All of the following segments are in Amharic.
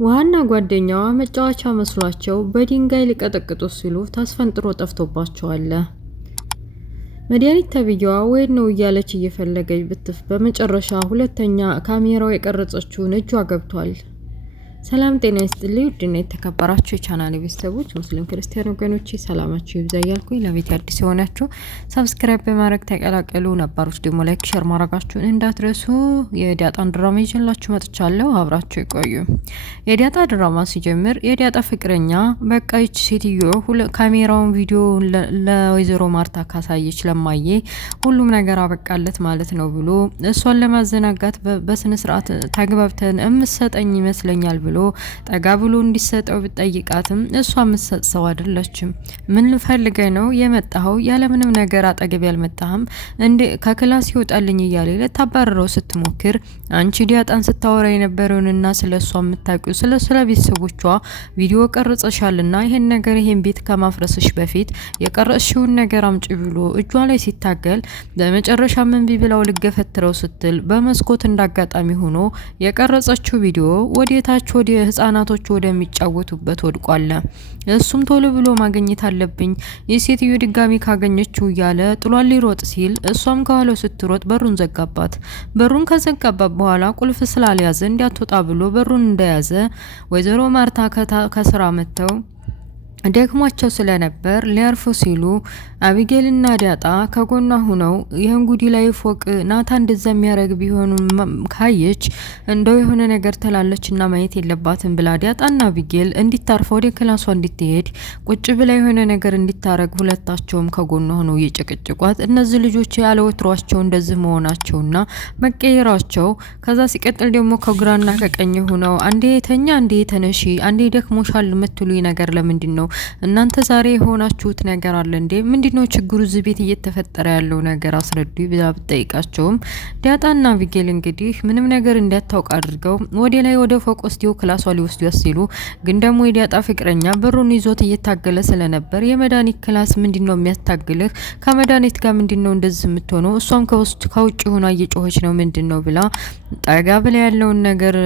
ዋና ጓደኛዋ መጫወቻ መስሏቸው በድንጋይ ሊቀጠቅጡት ሲሉ ታስፈንጥሮ ጠፍቶባቸዋል። መድኃኒት ተብዬዋ ወይን ነው እያለች እየፈለገች ብትፍ በመጨረሻ ሁለተኛ ካሜራው የቀረጸችውን እጇ ገብቷል። ሰላም ጤና ይስጥልኝ ውድና የተከበራችሁ የቻናሌ ቤተሰቦች ሙስሊም ክርስቲያን ወገኖቼ ሰላማችሁ ይብዛ እያልኩኝ ለቤት አዲስ የሆናችሁ ሰብስክራይብ በማድረግ ተቀላቀሉ፣ ነባሮች ደግሞ ላይክ ሼር ማድረጋችሁን እንዳትረሱ። የዳጣን ድራማ ይዤላችሁ መጥቻለሁ፣ አብራችሁ ይቆዩ። የዳጣ ድራማ ሲጀምር የዳጣ ፍቅረኛ በቃ ይች ሴትዮ ካሜራውን ቪዲዮ ለወይዘሮ ማርታ ካሳየች ለማየ ሁሉም ነገር አበቃለት ማለት ነው ብሎ እሷን ለማዘናጋት በስነ ስርዓት ተግባብተን እምሰጠኝ ይመስለኛል ብሎ ጠጋ ብሎ እንዲሰጠው ብጠይቃትም እሷ ምትሰጥ ሰው አይደለችም። ምን ልፈልገ ነው የመጣኸው? ያለ ምንም ነገር አጠገብ ያልመጣህም እንዴ? ከክላስ ይወጣልኝ እያለ ለታባረረው ስትሞክር አንቺ ዲያጣን ስታወራ የነበረውንና ስለሷ የምታውቂው ስለ ቤተሰቦቿ ቪዲዮ ቀርጸሻልና ይሄን ቤት ከማፍረስሽ በፊት የቀረጽሽውን ነገር አምጪ ብሎ እጇ ላይ ሲታገል በመጨረሻ ምን ቢብላው ልገፈትረው ስትል በመስኮት እንዳጋጣሚ ሆኖ የቀረጸችው ቪዲዮ ወዴታች ወደ ህፃናቶች ወደሚጫወቱበት ወድቋል። እሱም ቶሎ ብሎ ማግኘት አለብኝ የሴትዮ ድጋሚ ካገኘችው እያለ ጥሏል ሊሮጥ ሲል እሷም ከኋላው ስትሮጥ በሩን ዘጋባት። በሩን ከዘጋባት በኋላ ቁልፍ ስላልያዘ እንዲያትወጣ ብሎ በሩን እንደያዘ ወይዘሮ ማርታ ከስራ መጥተው ደክሟቸው ስለነበር ሊያርፉ ሲሉ አቢጌልና ዳጣ ከጎኗ ሆነው ይህን ጉዲ ላይ ፎቅ ናታ እንደዛ የሚያረግ ቢሆኑ ካየች እንደው የሆነ ነገር ትላለችና ማየት የለባትም ብላ ዳጣና አቢጌል እንዲታርፈው ወደ ክላሷ እንድትሄድ ቁጭ ብላ የሆነ ነገር እንዲታረግ ሁለታቸውም ከጎኗ ሆነው እየጨቀጨቋት እነዚህ ልጆች ያለወትሯቸው እንደዚህ መሆናቸውና መቀየራቸው ከዛ ሲቀጥል ደግሞ ከግራና ከቀኝ ሆነው አንዴ ተኛ አንዴ ተነሺ አንዴ ደክሞሻል የምትሉ ነገር ለምንድን ነው እናንተ ዛሬ የሆናችሁት ነገር አለ እንዴ? ምንድነው ችግሩ? እዚህ ቤት እየተፈጠረ ያለው ነገር አስረዱ ብላ ብትጠይቃቸውም ዳጣና አቢጌል እንግዲህ ምንም ነገር እንዳታውቅ አድርገው ወደ ላይ ወደ ፎቅ ወስደው ክላሷ ሊወስዱ ያስሉ። ግን ደግሞ የዳጣ ፍቅረኛ በሩን ይዞት እየታገለ ስለነበር የመድኃኒት ክላስ ምንድነው የሚያስታግልህ? ከመድኃኒት ጋር ምንድነው እንደዚህ የምትሆነው? እሷም ከውጭ ሆና እየጮኸች ነው ምንድነው ብላ ጠጋ ብላ ያለውን ነገር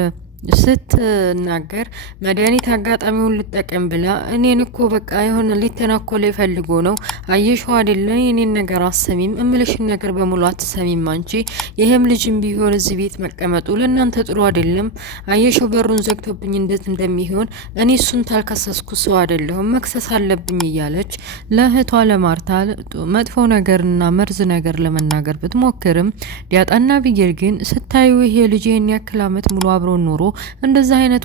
ስትናገር መድኃኒት አጋጣሚውን ልጠቀም ብላ እኔን እኮ በቃ የሆነ ሊተናኮል ይፈልጎ ነው አየሽው አይደለ? የኔን ነገር አሰሚም እምልሽን ነገር በሙሉ አትሰሚም አንቺ። ይሄም ልጅም ቢሆን እዚህ ቤት መቀመጡ ለእናንተ ጥሩ አይደለም። አየሽው በሩን ዘግቶብኝ እንዴት እንደሚሆን እኔ እሱን ታልከሰስኩ ሰው አይደለሁም መክሰስ አለብኝ እያለች ለእህቷ ለማርታ መጥፎ ነገርና መርዝ ነገር ለመናገር ብትሞክርም ዳጣና አቢጌል ግን ስታዩ ይሄ ልጅ ይሄን ያክል አመት ሙሉ አብሮ ኖሮ እንደዛ አይነት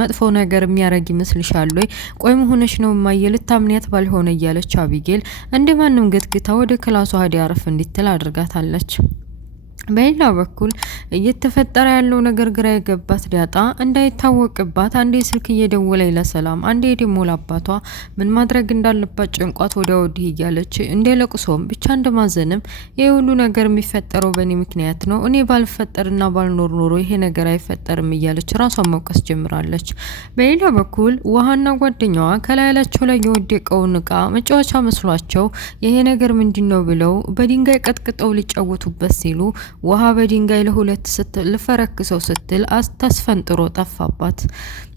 መጥፎ ነገር የሚያረግ ይመስልሻል ወይ? ቆይ መሆነሽ ነው ማየ ልታምኒያት ባልሆነ እያለች አቢጌል እንደማንም ገትግታ ወደ ክላሷ ሄዳ አረፍ እንድትል አድርጋታለች። በሌላ በኩል እየተፈጠረ ያለው ነገር ግራ የገባት ዳጣ እንዳይታወቅባት አንዴ ስልክ እየደወለች ለሰላም አንዴ ደግሞ ለአባቷ ምን ማድረግ እንዳለባት ጭንቋት ወዲያ ወዲህ እያለች እንደለቅሶም ብቻ እንደማዘንም ይሄ ሁሉ ነገር የሚፈጠረው በእኔ ምክንያት ነው፣ እኔ ባልፈጠርና ባልኖር ኖሮ ይሄ ነገር አይፈጠርም እያለች ራሷን መውቀስ ጀምራለች። በሌላ በኩል ውሃና ጓደኛዋ ከላያቸው ላይ የወደቀውን እቃ መጫወቻ መስሏቸው ይሄ ነገር ምንድነው ብለው በድንጋይ ቀጥቅጠው ሊጫወቱበት ሲሉ ውሃ በድንጋይ ለሁለት ልፈረክሰው ስትል አስፈንጥሮ ጠፋባት።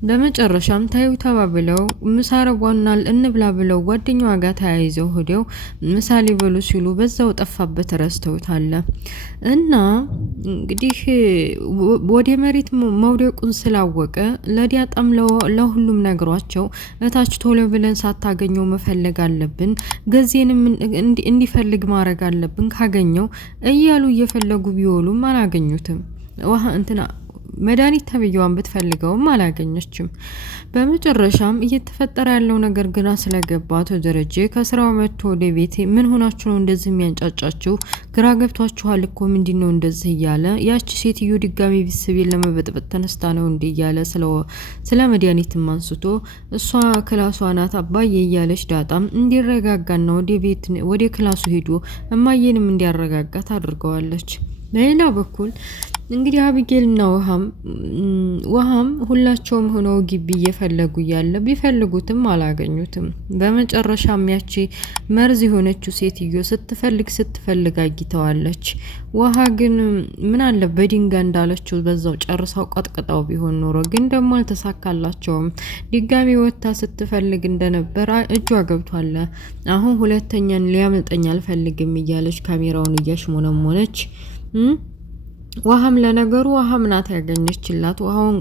በመጨረሻም ታዩ ተባብለው ምሳ ረቧናል እንብላ ብለው ጓደኛዋ ጋር ተያይዘው ሆዴው ምሳ ሊበሉ ሲሉ በዛው ጠፋበት ረስተውታል። እና እንግዲህ ወደ መሬት መውደቁን ስላወቀ ለዲያጣም ለሁሉም ነግሯቸው እታች ቶሎ ብለን ሳታገኘው መፈለግ አለብን፣ ገዜንም እንዲፈልግ ማድረግ አለብን ካገኘው እያሉ እየፈለጉ ቢወሉም አላገኙትም። ውሃ እንትና መድኃኒት ተብዬዋን ብትፈልገውም አላገኘችም። በመጨረሻም እየተፈጠረ ያለው ነገር ግራ ስለገባት ደረጀ ከስራው መጥቶ ወደ ቤት ምን ሆናችሁ ነው እንደዚህ የሚያንጫጫችሁ? ግራ ገብቷችኋል እኮ ምንድነው እንደዚህ እያለ ያቺ ሴትዮ ድጋሚ ቢስቤል ለመበጥበጥ ተነስታ ነው እንዴ እያለ ስለ መድኃኒትም አንስቶ እሷ ክላሷ ናት አባዬ እያለች ዳጣም እንዲረጋጋና ወደ ክላሱ ሄዶ እማዬንም እንዲያረጋጋት አድርገዋለች። በሌላ በኩል እንግዲህ አቢጌልና ውሃም ሁላቸውም ሆነው ግቢ እየፈለጉ እያለ ቢፈልጉትም አላገኙትም። በመጨረሻም ያቺ መርዝ የሆነችው ሴትዮ ስትፈልግ አግኝተዋለች። ውሃ ግን ምን አለ በድንጋይ እንዳለችው በዛው ጨርሰው ቀጥቅጠው ቢሆን ኖሮ፣ ግን ደግሞ አልተሳካላቸውም። ድጋሚ ወጥታ ስትፈልግ እንደነበር እጇ ገብቷል። አሁን ሁለተኛን ሊያመልጠኝ አልፈልግም እያለች ካሜራውን እያሽሞነሞነች ውሃም ለነገሩ ውሃም ናት ያገኘችላት።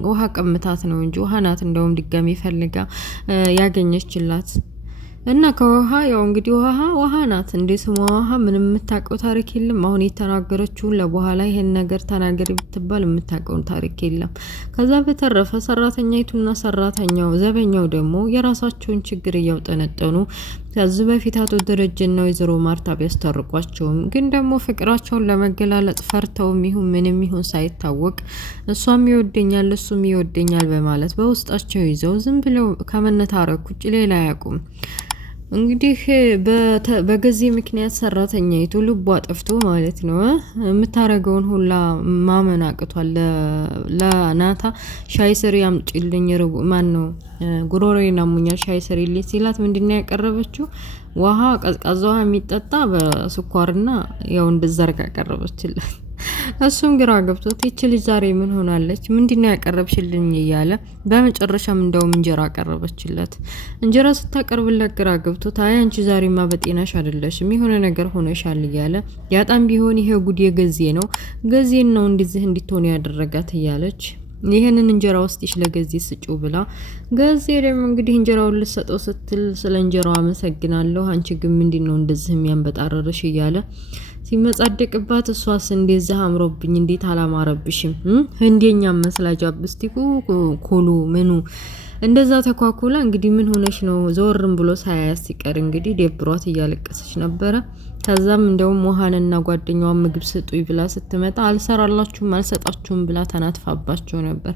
ውሃ ቀምታት ነው እንጂ ውሃ ናት እንደውም ድጋሚ ፈልጋ ያገኘችላት። እና ከውሃ ያው እንግዲህ ውሃ ናት እንደ ስሟ ውሃ ምንም የምታውቀው ታሪክ የለም። አሁን የተናገረችውን ለበኋላ ይሄን ነገር ተናገሪ ብትባል የምታውቀውን ታሪክ የለም። ከዛ በተረፈ ሰራተኛይቱና ሰራተኛው ዘበኛው ደግሞ የራሳቸውን ችግር እያውጠነጠኑ ከዚህ በፊት አቶ ደረጀና ወይዘሮ ማርታ ቢያስታርቋቸውም ግን ደግሞ ፍቅራቸውን ለመገላለጥ ፈርተውም ይሁን ምንም ይሁን ሳይታወቅ እሷም ይወደኛል እሱም ይወደኛል በማለት በውስጣቸው ይዘው ዝም ብለው ከመነታረክ ውጭ ሌላ አያውቁም። እንግዲህ በገዜ ምክንያት ሰራተኛይቱ ልቧ ጠፍቶ ማለት ነው የምታረገውን ሁላ ማመን አቅቷል። ለናታ ሻይ ስሪ አምጪልኝ ማን ነው ጉሮሮዬን አሞኛል ሻይ ስሪልኝ ሲላት ምንድነው ያቀረበችው? ውሃ፣ ቀዝቃዛ ውሃ የሚጠጣ በስኳርና ያው እንደዘርጋ ያቀረበችለት። እሱም ግራ ገብቶት ይች ልጅ ዛሬ ምን ሆናለች? ምንድነው ያቀረብሽልኝ እያለ በመጨረሻም እንደውም እንጀራ አቀረበችለት። እንጀራ ስታቀርብለት ግራ ገብቶት አይ አንቺ ዛሬማ በጤናሽ አይደለሽም የሆነ ነገር ሆነሻል እያለ ያጣም ቢሆን ይሄ ጉድ የገዜ ነው ገዜን ነው እንደዚህ እንድትሆን ያደረጋት እያለች ይሄንን እንጀራ ውስጥሽ ለገዜ ስጪው ብላ ገዜ ደግሞ እንግዲህ እንጀራውን ልሰጠው ስትል ስለ እንጀራው አመሰግናለሁ አንቺ ግን ምንድነው እንደዚህ የሚያንበጣረርሽ እያለ ሲመጻደቅባት እሷስ እንደዛ አምሮብኝ እንዴት አላማረብሽም ህንዴኛ መስላጃ ብስቲኩ ኮሉ ምኑ እንደዛ ተኳኩላ እንግዲህ ምን ሆነሽ ነው ዘወርም ብሎ ሳያያስ ሲቀር እንግዲህ ደብሯት እያለቀሰች ነበረ። ከዛም እንደውም ውሃንና ጓደኛዋን ምግብ ስጡኝ ብላ ስትመጣ አልሰራላችሁም አልሰጣችሁም ብላ ተናትፋባቸው ነበር።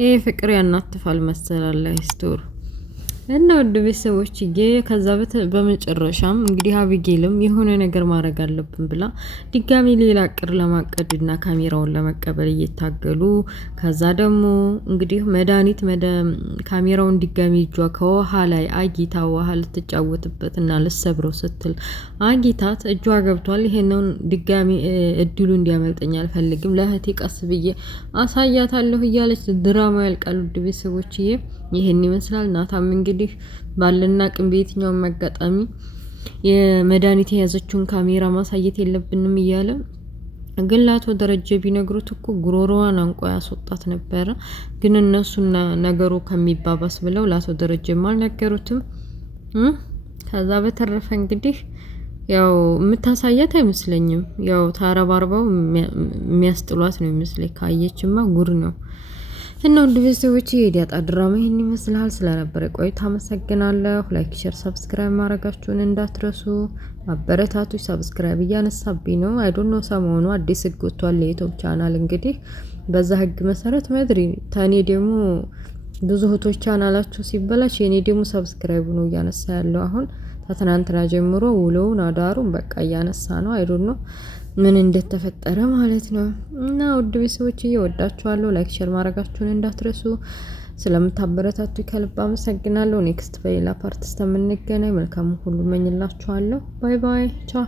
ይሄ ፍቅር ያናትፋል መሰላል ስቶር እና ወደ ቤተሰቦች ከዛ በመጨረሻም እንግዲህ አቢጌልም የሆነ ነገር ማድረግ አለብን ብላ ድጋሚ ሌላ ቅር ለማቀድና ካሜራውን ለመቀበል እየታገሉ ከዛ ደግሞ እንግዲህ መድኃኒት ካሜራውን ድጋሚ እጇ ከውሃ ላይ አጊታ ውሃ ልትጫወትበትና ልሰብረው ስትል አጊታት እጇ ገብቷል። ይሄንን ድጋሚ እድሉ እንዲያመልጠኝ አልፈልግም ለእህቴ ቀስ ብዬ አሳያታለሁ እያለች ድራማ ያልቃል። ወደ ቤተሰቦች ይሄን ይመስላል። ናታም እንግዲህ ባልና ቅም በየትኛውም አጋጣሚ የመድኃኒት የያዘችውን ካሜራ ማሳየት የለብንም እያለ ግን ለአቶ ደረጀ ቢነግሩት እኮ ጉሮሮዋን አንቆ ያስወጣት ነበረ። ግን እነሱና ነገሩ ከሚባባስ ብለው ለአቶ ደረጀም አልነገሩትም። ከዛ በተረፈ እንግዲህ ያው የምታሳያት አይመስለኝም። ያው ታረባርባው የሚያስጥሏት ነው የሚመስለኝ። ካየችማ ጉር ነው። እና ወንድ ቤተሰቦች የዲያጣ ድራማ ይሄን ይመስላል። ስለነበረ ቆይታ አመሰግናለሁ። ላይክ፣ ሼር፣ ሰብስክራይብ ማድረጋችሁን እንዳትረሱ። አበረታቶች ሰብስክራይብ እያነሳብኝ ነው። አይ ዶንት ኖ ሰሞኑ አዲስ ህግ ወጥቷል የዩቲዩብ ቻናል። እንግዲህ በዛ ህግ መሰረት መድሪ ታኔ ደግሞ ብዙ እህቶች ቻናላችሁ ሲበላሽ የኔ ደግሞ ሰብስክራይብ ነው እያነሳ ያለው አሁን ከትናንትና ጀምሮ ውሎውን አዳሩን በቃ እያነሳ ነው። አይ ዶንት ኖ ምን እንደተፈጠረ ማለት ነው። እና ውድ ቤተሰቦች እወዳችኋለሁ። ላይክ ሼር ማድረጋችሁን እንዳትረሱ። ስለምታበረታቱ ከልብ አመሰግናለሁ። ኔክስት በሌላ ፓርት እስከምንገናኝ መልካም ሁሉ እመኝላችኋለሁ። ባይ ባይ ቻው።